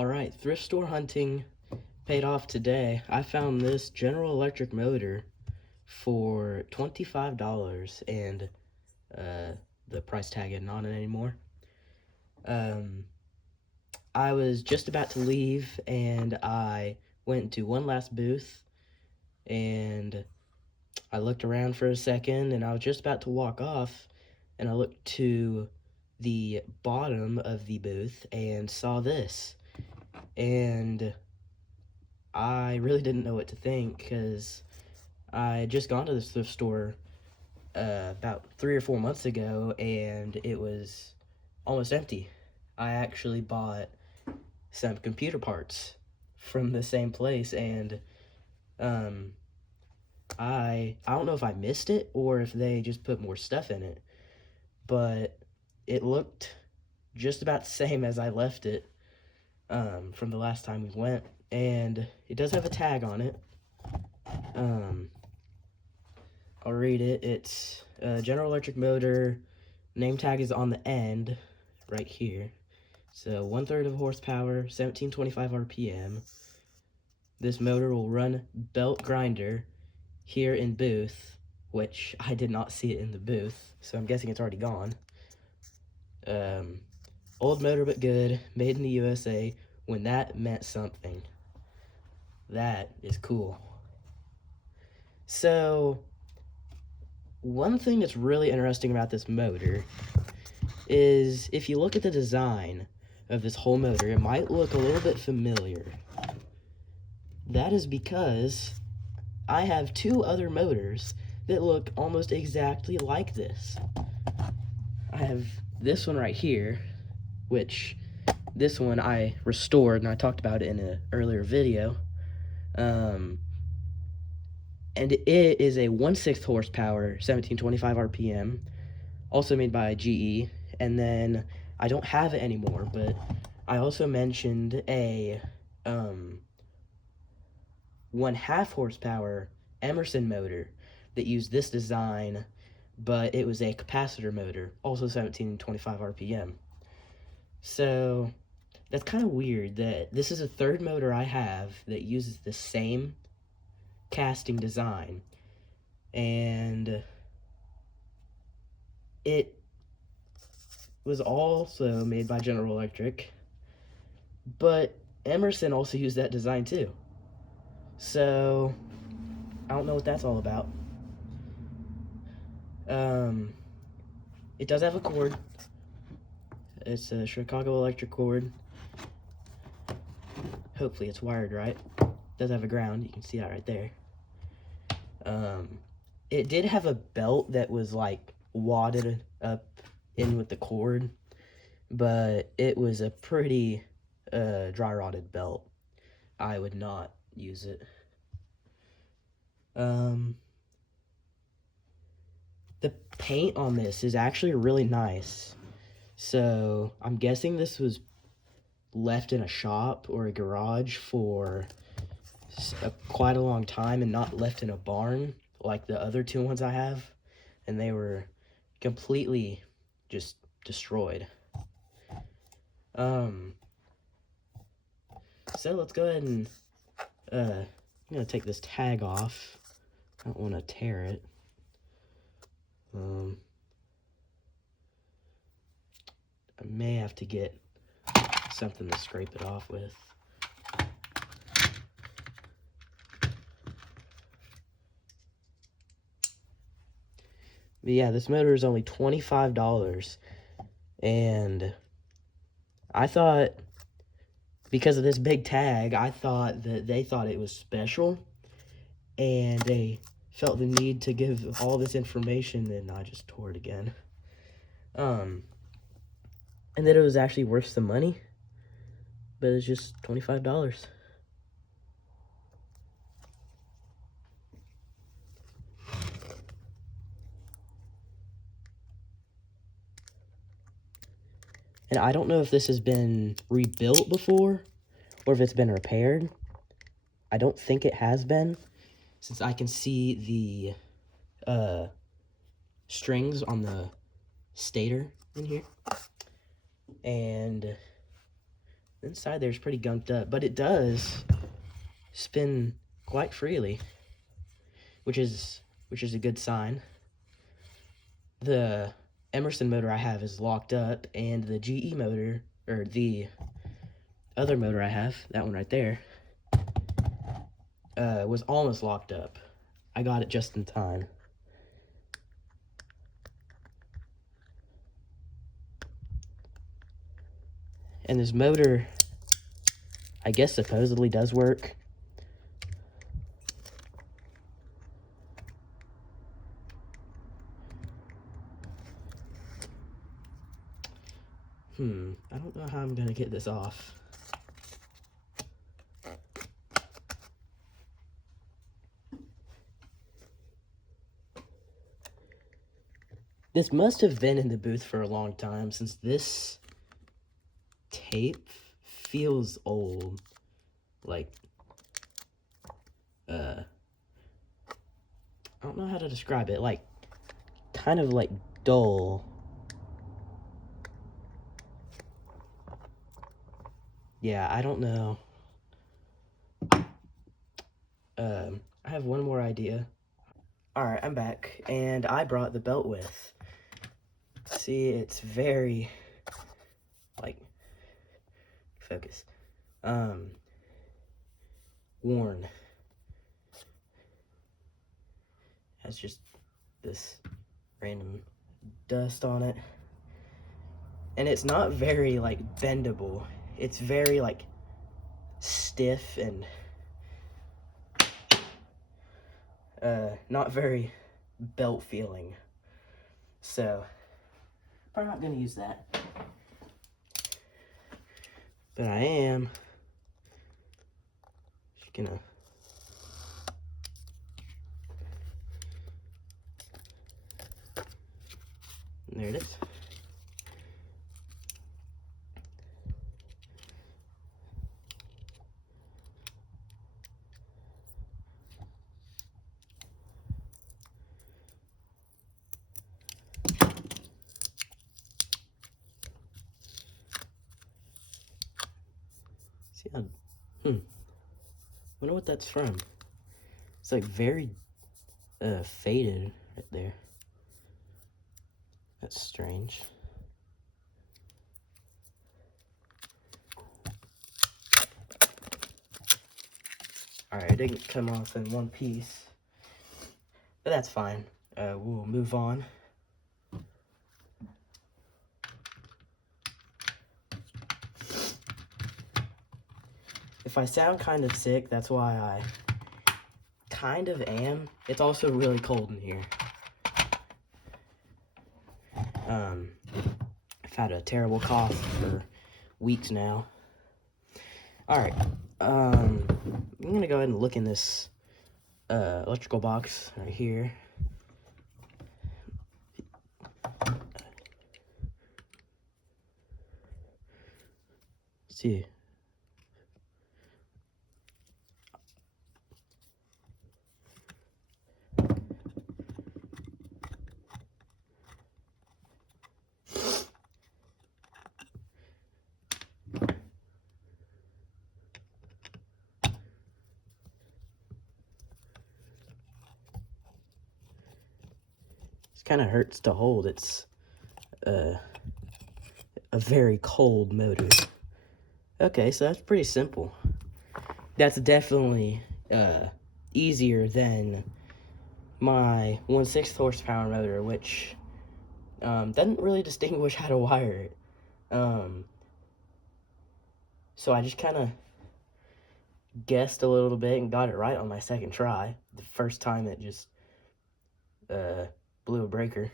Alright, thrift store hunting paid off today. I found this General Electric motor for $25 and the price tag isn't on it anymore. I was just about to leave and I went into one last booth and I looked around for a second and I was just about to walk off and I looked to the bottom of the booth and saw this. And I really didn't know what to think because I had just gone to this thrift store about 3 or 4 months ago and it was almost empty. I actually bought some computer parts from the same place and I don't know if I missed it or if they just put more stuff in it, but it looked just about the same as I left it from the last time we went, and it does have a tag on it. I'll read it. It's General Electric motor. Name tag is on the end, right here. So 1/3 of horsepower, 1725 RPM. This motor will run belt grinder here in booth, which I did not see it in the booth, so I'm guessing it's already gone. Old motor but good, made in the USA, when that meant something. That is cool. So, one thing that's really interesting about this motor is if you look at the design of this whole motor, it might look a little bit familiar. That is because I have two other motors that look almost exactly like this. I have this one right here, which this one I restored and I talked about it in an earlier video. And it is a 1/6 horsepower, 1725 RPM, also made by GE. And then I don't have it anymore, but I also mentioned a 1/2 horsepower Emerson motor that used this design, but it was a capacitor motor, also 1725 RPM. So that's kind of weird that this is a third motor I have that uses the same casting design, and it was also made by General Electric, but Emerson also used that design too. So I don't know what that's all about. It does have a cord. It's a Chicago Electric cord. Hopefully it's wired right. It does have a ground. You can see that right there. It did have a belt that was like wadded up in with the cord, but it was a pretty dry rotted belt. I would not use it. The paint on this is actually really nice. So I'm guessing this was left in a shop or a garage for quite a long time and not left in a barn like the other two ones I have, and they were completely just destroyed. So let's go ahead and I'm gonna take this tag off. I don't want to tear it. I may have to get something to scrape it off with. But yeah, this motor is only $25, and I thought, because of this big tag, I thought that they thought it was special, and they felt the need to give all this information, and I just tore it again. And that it was actually worth some money, but it's just $25. And I don't know if this has been rebuilt before, or if it's been repaired. I don't think it has been, since I can see the strings on the stator in here. And inside there's pretty gunked up, but it does spin quite freely, which is a good sign. The Emerson motor I have is locked up, and the GE motor, or the other motor I have, that one right there, was almost locked up. I got it just in time. And this motor, I guess, supposedly does work. I don't know how I'm gonna get this off. This must have been in the booth for a long time, since this tape feels old. Like, I don't know how to describe it. Like, kind of like dull. Yeah, I don't know. I have one more idea. Alright, I'm back, and I brought the belt with. See, it's very, like, focus, worn. Has just this random dust on it. And it's not very, like, bendable. It's very, like, stiff and not very belt feeling. So, probably not gonna use that. But I am just gonna there it is. See how, wonder what that's from. It's like very faded right there. That's strange. Alright, it didn't come off in one piece, but that's fine. We'll move on. If I sound kind of sick, that's why I kind of am. It's also really cold in here. I've had a terrible cough for weeks now. Alright, I'm gonna go ahead and look in this electrical box right here. See. It kind of hurts to hold. It's a very cold motor. Okay, so that's pretty simple. That's definitely easier than my 1/6 horsepower motor, which doesn't really distinguish how to wire it. So I just kind of guessed a little bit and got it right on my second try. The first time it just blew a breaker.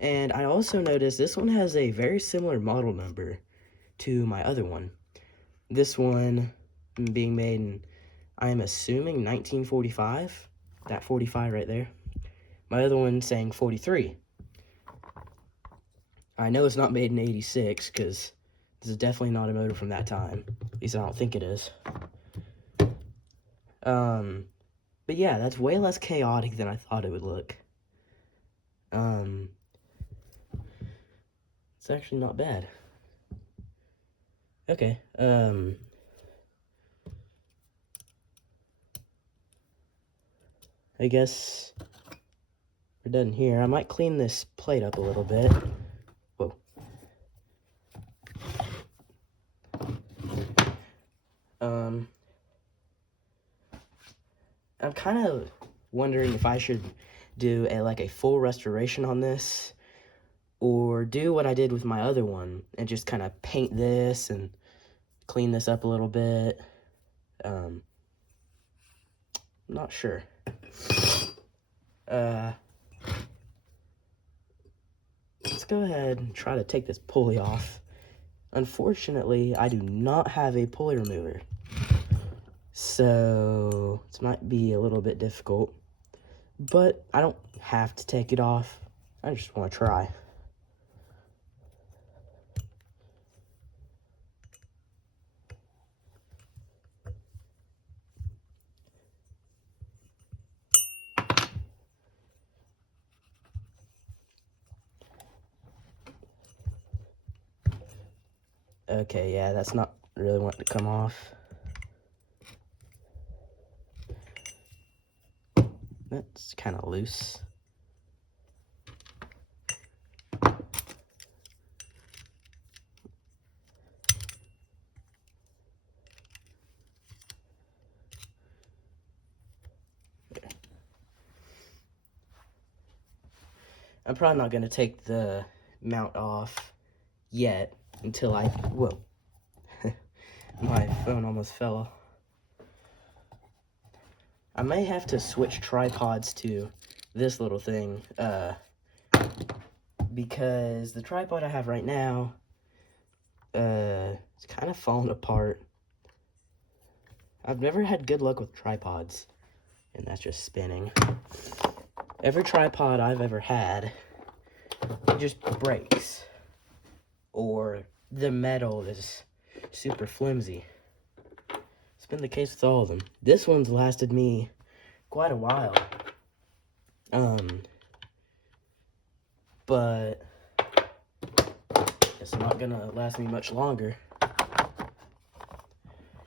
And I also noticed this one has a very similar model number to my other one. This one being made in, I am assuming, 1945. That 45 right there. My other one saying 43. I know it's not made in 86, because this is definitely not a motor from that time. At least I don't think it is. But yeah, that's way less chaotic than I thought it would look. It's actually not bad. Okay, I guess we're done here. I might clean this plate up a little bit. Whoa. I'm kind of wondering if I should do a full restoration on this, or do what I did with my other one and just kind of paint this and clean this up a little bit. I'm not sure. Let's go ahead and try to take this pulley off. Unfortunately, I do not have a pulley remover, so this might be a little bit difficult, but I don't have to take it off. I just want to try. Okay, yeah, that's not really wanting to come off. That's kind of loose. I'm probably not going to take the mount off yet until whoa. My phone almost fell. I may have to switch tripods to this little thing, because the tripod I have right now, it's kind of falling apart. I've never had good luck with tripods, and that's just spinning. Every tripod I've ever had, it just breaks, or the metal is super flimsy. It's been the case with all of them. This one's lasted me quite a while. But it's not gonna last me much longer.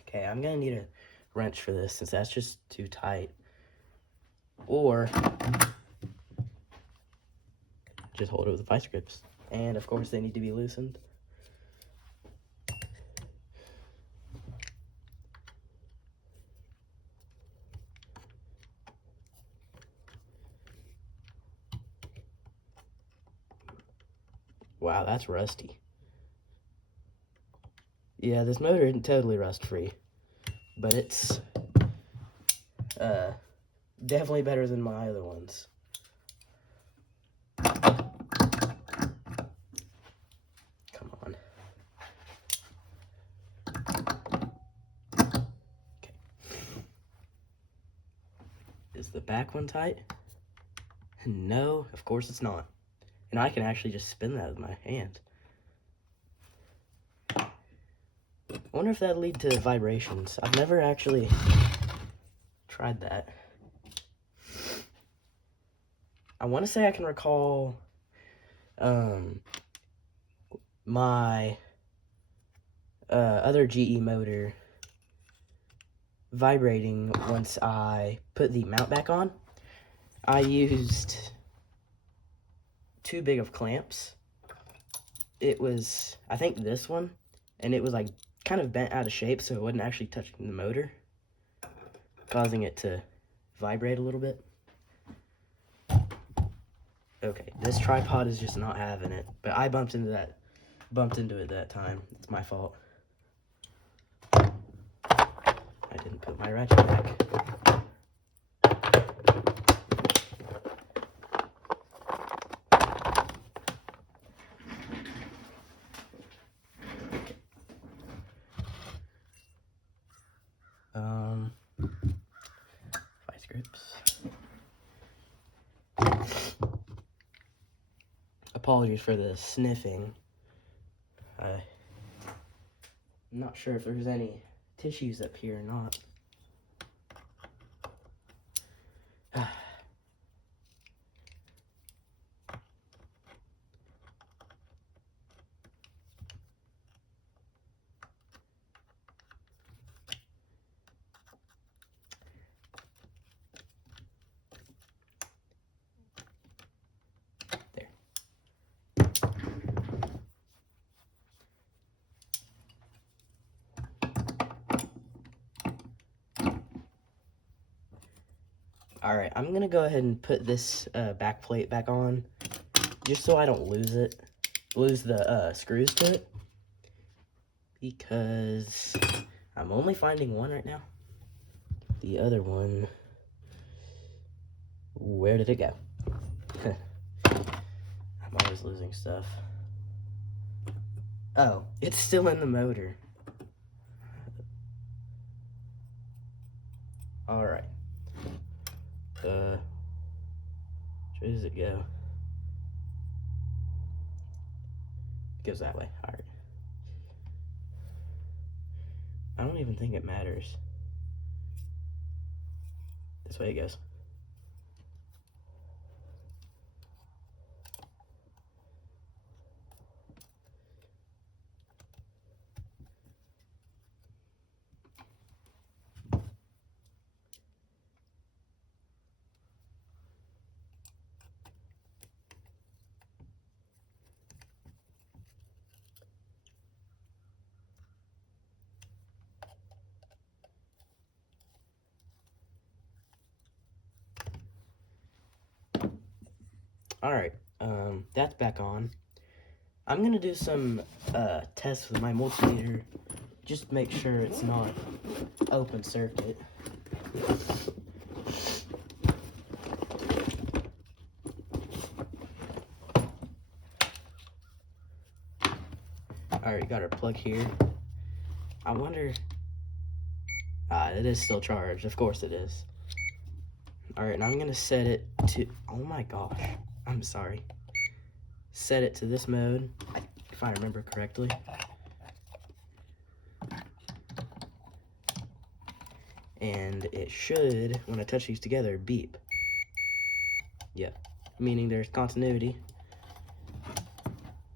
Okay, I'm gonna need a wrench for this since that's just too tight. Or just hold it with the vice grips. And of course they need to be loosened. Wow, that's rusty. Yeah, this motor isn't totally rust-free, but it's definitely better than my other ones. Come on. Okay. Is the back one tight? No, of course it's not. And I can actually just spin that with my hand. I wonder if that'll lead to vibrations. I've never actually tried that. I want to say I can recall my other GE motor vibrating once I put the mount back on. I used too big of clamps. It was, I think, this one, and it was like kind of bent out of shape, so it wasn't actually touching the motor, causing it to vibrate a little bit. Okay, this tripod is just not having it, but I bumped into it that time. It's my fault. I didn't put my ratchet back. Vice grips. Apologies for the sniffing. I'm not sure if there's any tissues up here or not. Alright, I'm gonna go ahead and put this back plate back on, just so I don't lose the screws to it, because I'm only finding one right now. The other one, where did it go? I'm always losing stuff. Oh, it's still in the motor. Alright. Where does it go? It goes that way. Alright. I don't even think it matters. This way it goes. Alright, that's back on. I'm gonna do some tests with my multimeter, just to make sure it's not open circuit. Alright, got our plug here. I wonder... it is still charged. Of course it is. Alright, and I'm gonna set it to... Oh my gosh. I'm sorry. Set it to this mode, if I remember correctly. And it should, when I touch these together, beep. Yep, meaning there's continuity.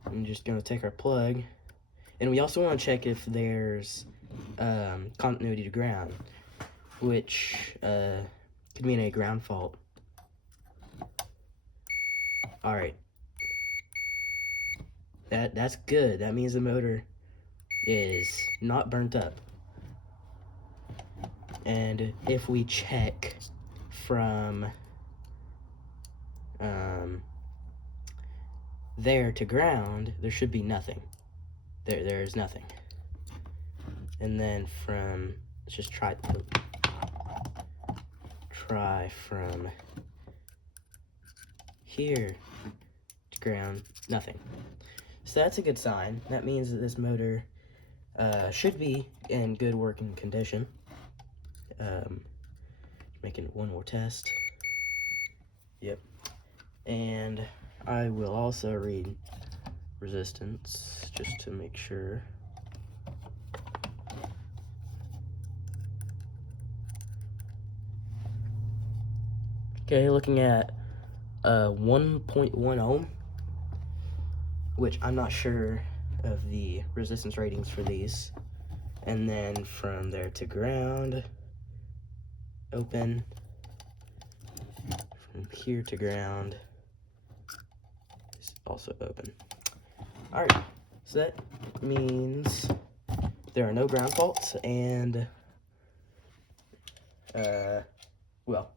I'm just gonna take our plug. And we also want to check if there's continuity to ground, which could mean a ground fault. Alright. That's good. That means the motor is not burnt up. And if we check from there to ground, there should be nothing. There's nothing. And then from, let's just try from here to ground, nothing. So that's a good sign. That means that this motor should be in good working condition. Making one more test. Yep. And I will also read resistance just to make sure. Okay, looking at 1.1 ohm, which I'm not sure of the resistance ratings for these. And then from there to ground, open. From here to ground is also open. Alright, so that means there are no ground faults, and well,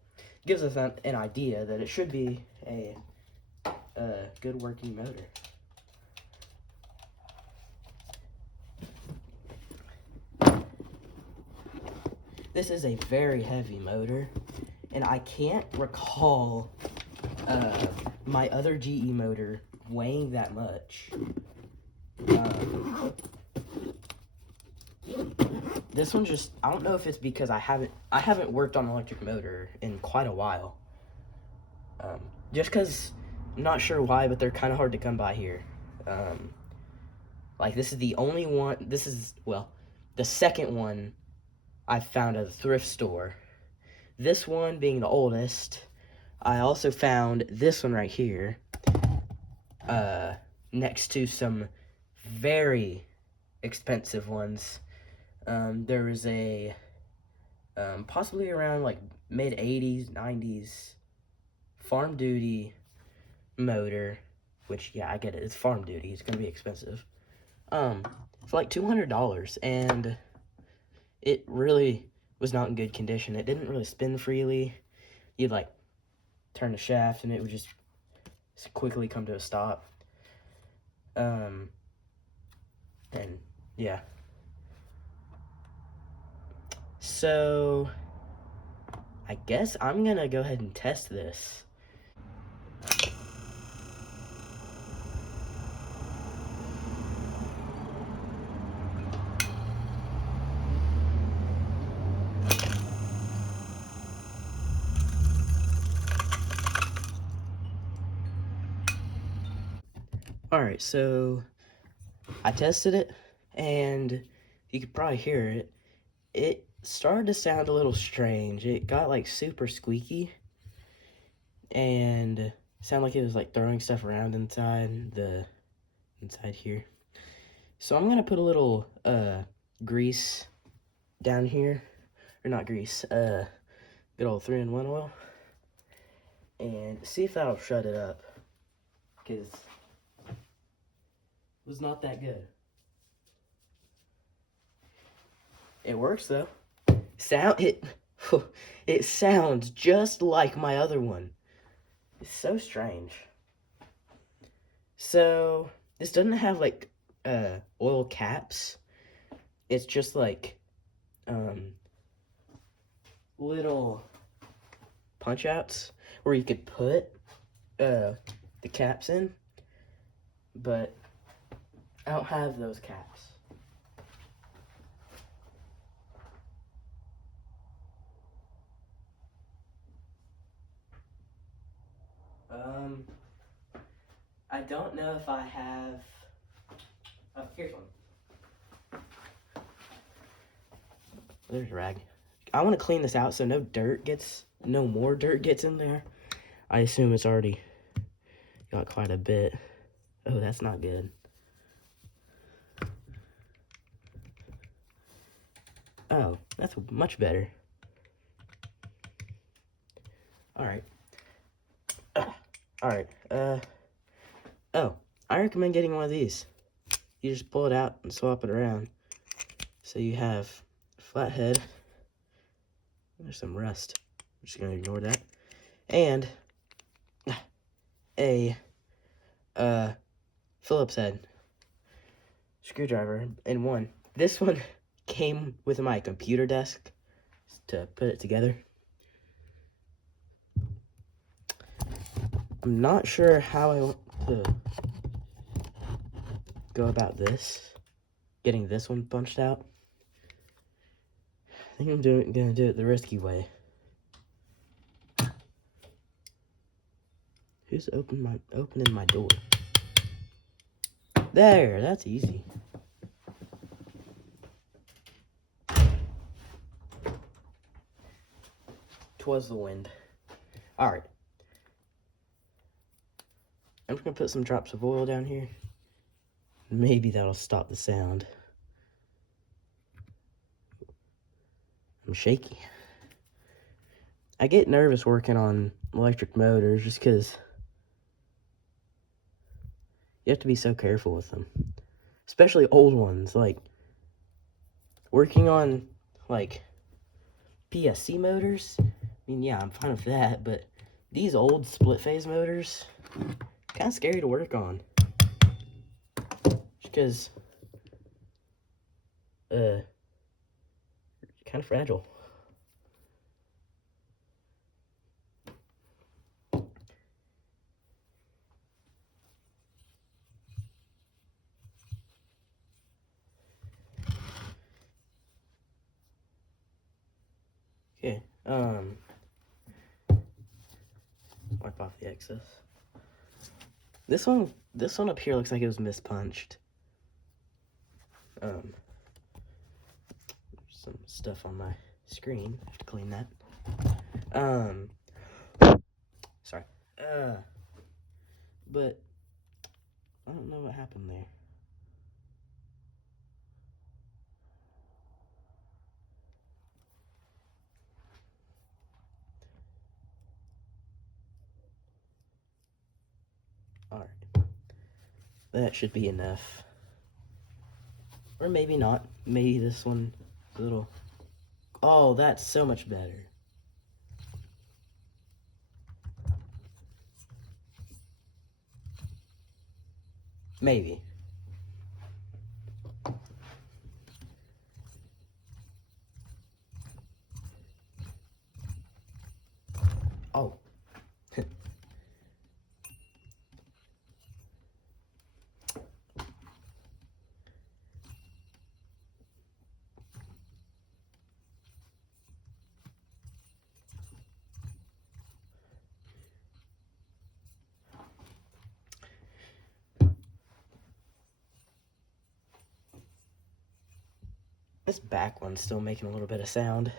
gives us an idea that it should be a good working motor. This is a very heavy motor, and I can't recall my other GE motor weighing that much. This one just, I don't know if it's because I haven't worked on an electric motor in quite a while. Just because, I'm not sure why, but they're kind of hard to come by here. Like, this is the only one, this is, well, the second one I found at a thrift store. This one being the oldest. I also found this one right here, next to some very expensive ones. There was a, possibly around like mid-80s, 90s, farm duty motor, which, yeah, I get it, it's farm duty, it's gonna be expensive, for like $200, and it really was not in good condition. It didn't really spin freely. you'd like turn the shaft and it would just quickly come to a stop. And yeah. So I guess I'm gonna go ahead and test this. Alright, so I tested it, and you could probably hear it. It started to sound a little strange. It got like super squeaky, and sounded like it was like throwing stuff around inside here. So I'm gonna put a little grease down here, or not grease, good old 3-in-1 oil, and see if that'll shut it up, because it was not that good. It works though. It sounds just like my other one. It's so strange. So this doesn't have like oil caps. It's just like little punch outs where you could put the caps in, but I don't have those caps. I don't know if I have. Oh, here's one. There's a rag. I want to clean this out so no more dirt gets in there. I assume it's already got quite a bit. Oh, that's not good. Oh, that's much better. Alright. Alright, oh, I recommend getting one of these. You just pull it out and swap it around. So you have a flat head. There's some rust. I'm just gonna ignore that. And a Phillips head screwdriver in one. This one came with my computer desk to put it together. I'm not sure how I want to go about this, getting this one punched out. I think I'm gonna do it the risky way. Who's opening my door? There, that's easy. Twas the wind. Alright. I'm just gonna put some drops of oil down here. Maybe that'll stop the sound. I'm shaky. I get nervous working on electric motors just because you have to be so careful with them. Especially old ones. Like, working on, like, PSC motors. I mean, yeah, I'm fine with that, but these old split-phase motors, kind of scary to work on. Because, kind of fragile. Okay, wipe off the excess. This one up here looks like it was mispunched. Some stuff on my screen. I have to clean that. Sorry. But I don't know what happened there. Alright. That should be enough. Or maybe not. Maybe this one a little... Oh, that's so much better. Maybe. Oh. This back one's still making a little bit of sound.